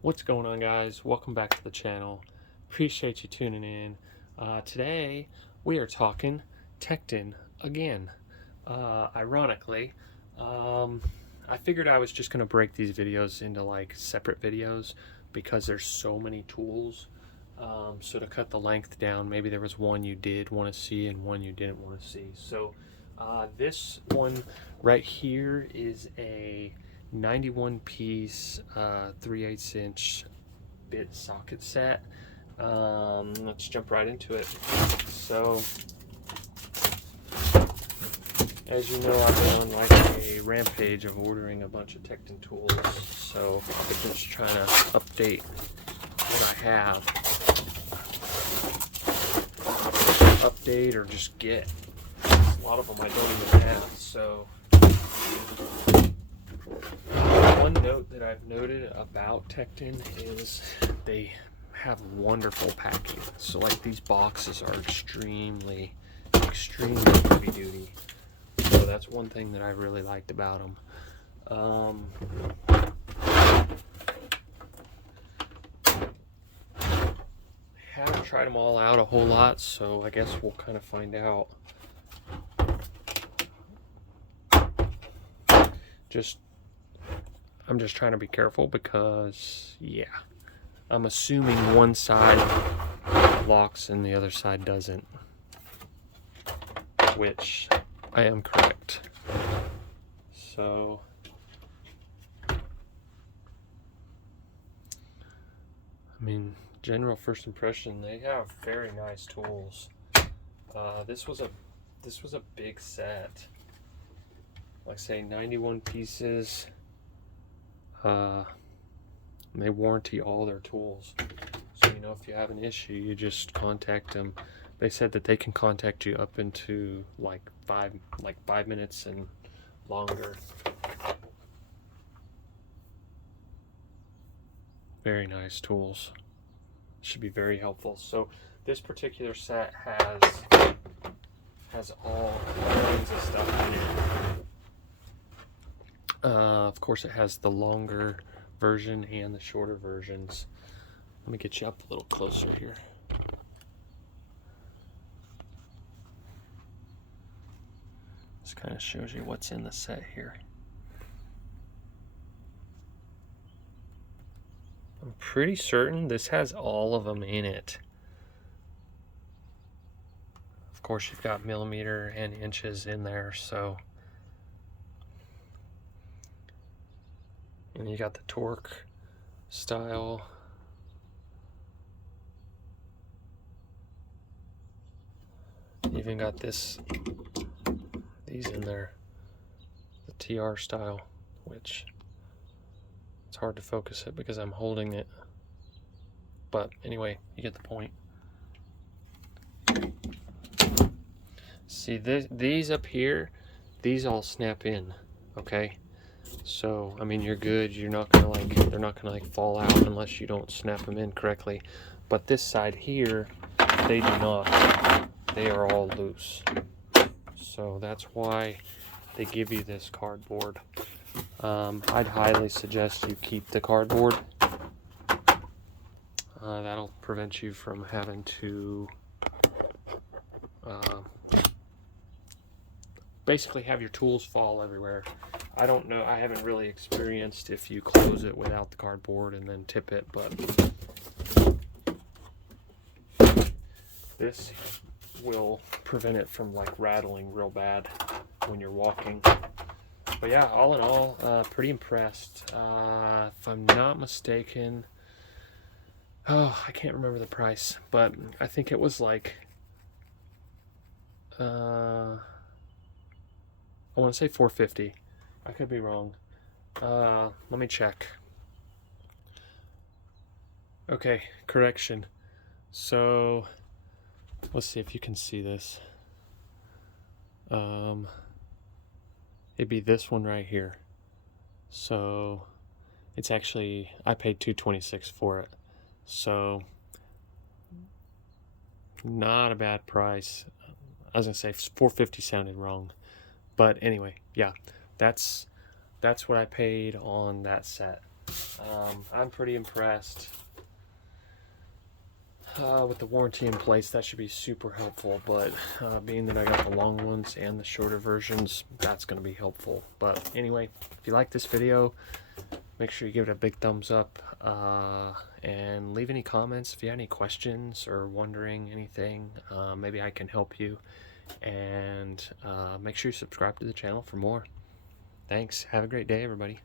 What's going on, guys? Welcome back to the channel. Appreciate you tuning in. Today we are talking Tekton again. Ironically, I figured I was just going to break these videos into like separate videos because there's so many tools. So to cut the length down, maybe there was one you did want to see and one you didn't want to see. So this one right here is a 91 piece 3/8 inch bit socket set. Let's jump right into it. So as you know, I've been on like a rampage of ordering a bunch of Tekton tools, so I'm just trying to update what I have, update or just get. A lot of them I don't even have. So one note that I've noted about Tekton is they have wonderful packing. So like these boxes are extremely heavy duty. So that's one thing that I really liked about them. Haven't tried them all out a whole lot, so I guess we'll kind of find out. I'm just trying to be careful because, yeah, I'm assuming one side locks and the other side doesn't, which I am correct. So I mean, general first impression, they have very nice tools. This was a big set. Like say 91 pieces. They warranty all their tools. So you know, if you have an issue, you just contact them. They said that they can contact you up into like 5 minutes and longer. Very nice tools. Should be very helpful. So this particular set has all kinds of stuff in it. Of course, it has the longer version and the shorter versions. Let me get you up a little closer here. This kind of shows you what's in the set here. I'm pretty certain this has all of them in it. Of course, you've got millimeter and inches in there, so. And you got the Torx style. You even got these in there, the TR style, which it's hard to focus it because I'm holding it. But anyway, you get the point. See, these up here, these all snap in, okay? So, I mean, you're good. You're not gonna they're not gonna fall out unless you don't snap them in correctly. But this side here, they do not. They are all loose. So that's why they give you this cardboard. I'd highly suggest you keep the cardboard. That'll prevent you from having to basically have your tools fall everywhere. I don't know, I haven't really experienced if you close it without the cardboard and then tip it, but this will prevent it from like rattling real bad when you're walking. But yeah, all in all, pretty impressed. If I'm not mistaken, I can't remember the price, but I think it was like I want to say $450. I could be wrong. Let me check. Okay, correction. So let's see if you can see this. It'd be this one right here. So it's actually, I paid $226 for it. So not a bad price. I was gonna say $450 sounded wrong, but anyway, yeah, that's what I paid on that set. I'm pretty impressed. With the warranty in place, that should be super helpful, but being that I got the long ones and the shorter versions, that's going to be helpful. But anyway, if you like this video, make sure you give it a big thumbs up, and leave any comments if you have any questions or wondering anything. Maybe I can help you, and make sure you subscribe to the channel for more. Thanks. Have a great day, everybody.